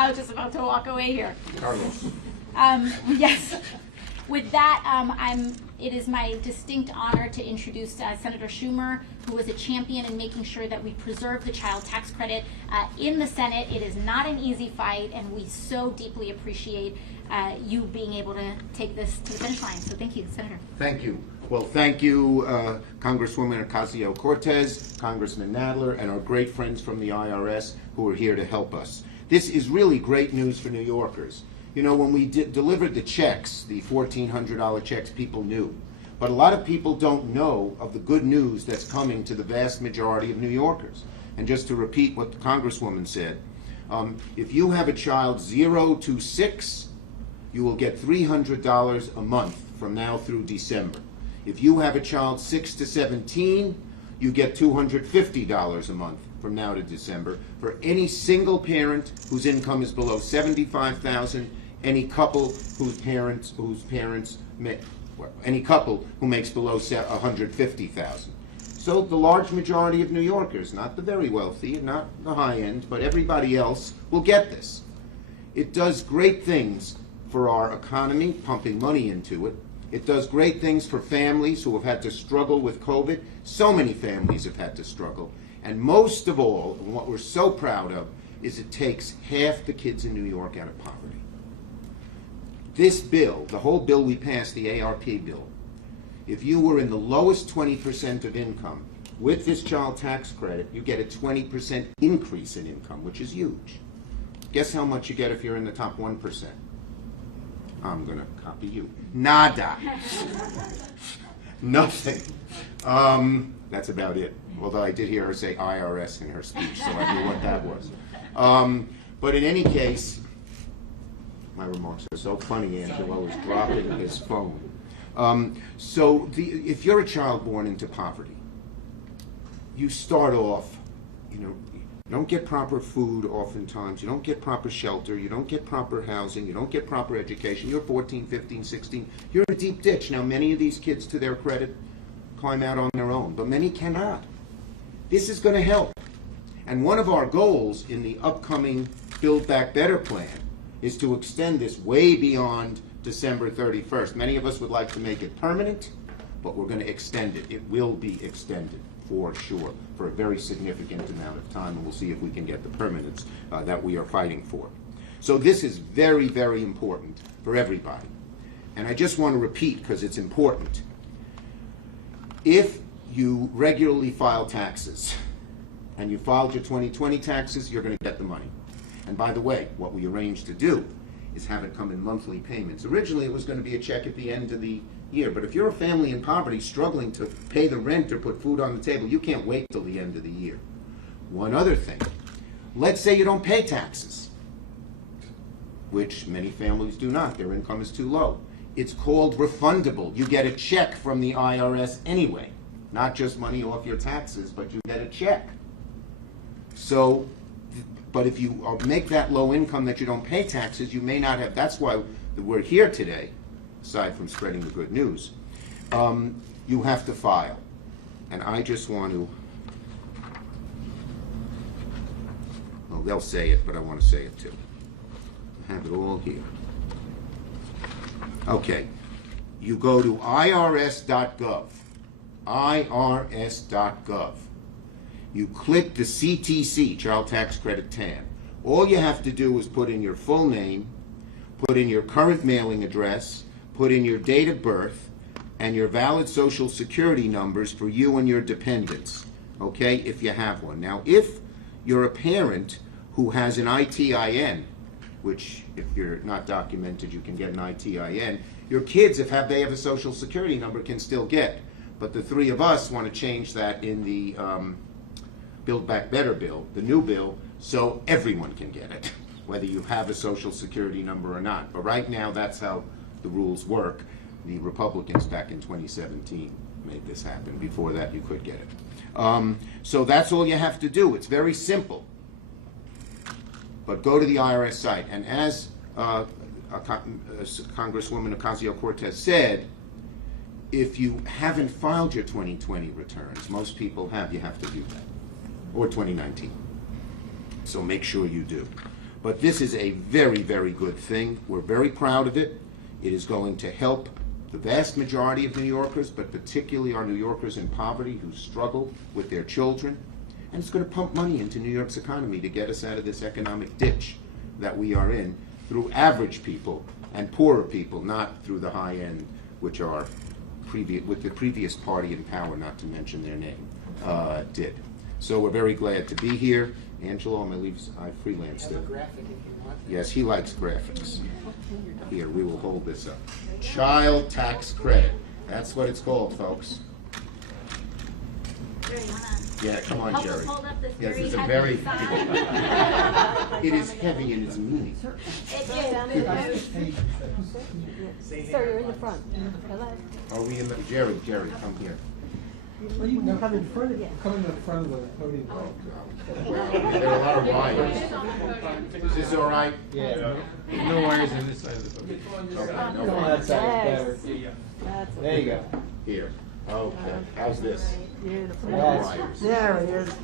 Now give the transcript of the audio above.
I was just about to walk away here. Carlos. Yes. With that, it is my distinct honor to introduce Senator Schumer, who was a champion in making sure that we preserve the child tax credit in the Senate. It is not an easy fight, and we so deeply appreciate you being able to take this to the finish line. So thank you, Senator. Thank you. Well, thank you, Congresswoman Ocasio-Cortez, Congressman Nadler, and our great friends from the IRS who are here to help us. This is really great news for New Yorkers. You know, when we delivered the checks, the $1,400 checks, people knew. But a lot of people don't know of the good news that's coming to the vast majority of New Yorkers. And just to repeat what the Congresswoman said, if you have a child 0 to 6, you will get $300 a month from now through December. If you have a child 6 to 17, you get $250 a month from now to December for any single parent whose income is below $75,000, any couple any couple who makes below $150,000. So the large majority of New Yorkers, not the very wealthy, not the high end, but everybody else will get this. It does great things for our economy, pumping money into it. It does great things for families who have had to struggle with COVID. So many families have had to struggle. And most of all, and what we're so proud of, is it takes half the kids in New York out of poverty. This bill, the whole bill we passed, the ARP bill, if you were in the lowest 20% of income, with this child tax credit, you get a 20% increase in income, which is huge. Guess how much you get if you're in the top 1%? I'm going to copy you. Nada. Nothing. That's about it. Although I did hear her say IRS in her speech, so I knew what that was. But in any case, my remarks are so funny, Angelo is dropping his phone. If you're a child born into poverty, you start off, you don't get proper food oftentimes, you don't get proper shelter, you don't get proper housing, you don't get proper education. You're 14, 15, 16, you're in a deep ditch. Now, many of these kids, to their credit, climb out on their own, but many cannot. This is going to help. And one of our goals in the upcoming Build Back Better plan is to extend this way beyond December 31st. Many of us would like to make it permanent, but we're going to extend it. It will be extended for sure for a very significant amount of time, and we'll see if we can get the permanence that we are fighting for. So this is very, very important for everybody. And I just want to repeat, because it's important. If you regularly file taxes, and you filed your 2020 taxes, you're going to get the money. And by the way, what we arranged to do is have it come in monthly payments. Originally, it was going to be a check at the end of the year, but if you're a family in poverty struggling to pay the rent or put food on the table, you can't wait till the end of the year. One other thing, let's say you don't pay taxes, which many families do not. Their income is too low. It's called refundable. You get a check from the IRS anyway, not just money off your taxes, but you get a check. So, but if you make that low income that you don't pay taxes, you may not have. That's why we're here today, aside from spreading the good news. You have to file. And I just want to, well, they'll say it, but I want to say it too. I have it all here. Okay. You go to irs.gov. irs.gov. You click the CTC, Child Tax Credit tab. All you have to do is put in your full name, put in your current mailing address, put in your date of birth, and your valid Social Security numbers for you and your dependents, okay, if you have one. Now, if you're a parent who has an ITIN, which if you're not documented, you can get an ITIN, your kids, if they have a Social Security number, can still get. But the three of us want to change that in the Build Back Better bill, the new bill, so everyone can get it, whether you have a Social Security number or not. But right now, that's how the rules work. The Republicans back in 2017 made this happen. Before that, you could get it. So that's all you have to do. It's very simple. But go to the IRS site. And as Congresswoman Ocasio-Cortez said, if you haven't filed your 2020 returns, most people have, you have to do that. Or 2019. So make sure you do. But this is a very, very good thing. We're very proud of it. It is going to help the vast majority of New Yorkers, but particularly our New Yorkers in poverty who struggle with their children. And it's going to pump money into New York's economy to get us out of this economic ditch that we are in through average people and poorer people, not through the high end, which are with the previous party in power, not to mention their name, did. So we're very glad to be here. Angelo, I freelanced it. Yes, he likes graphics. Here, we will hold this up. Child tax credit. That's what it's called, folks. Yeah, come on, Jerry. Hold up this Yes, very it's a heavy very. sign. It is heavy and it's meaning. Sir, you're in the front. Hello. Are we in the Jerry? Jerry, come here. Well, you can come in front of, come in the front of the podium. There are a lot of wires. Is this all right? Yeah. No wires on this side of the podium. Okay, no Come on, wires. that side's better. That's There you go. Here. Okay. How's this? beautiful. No wires. There it is.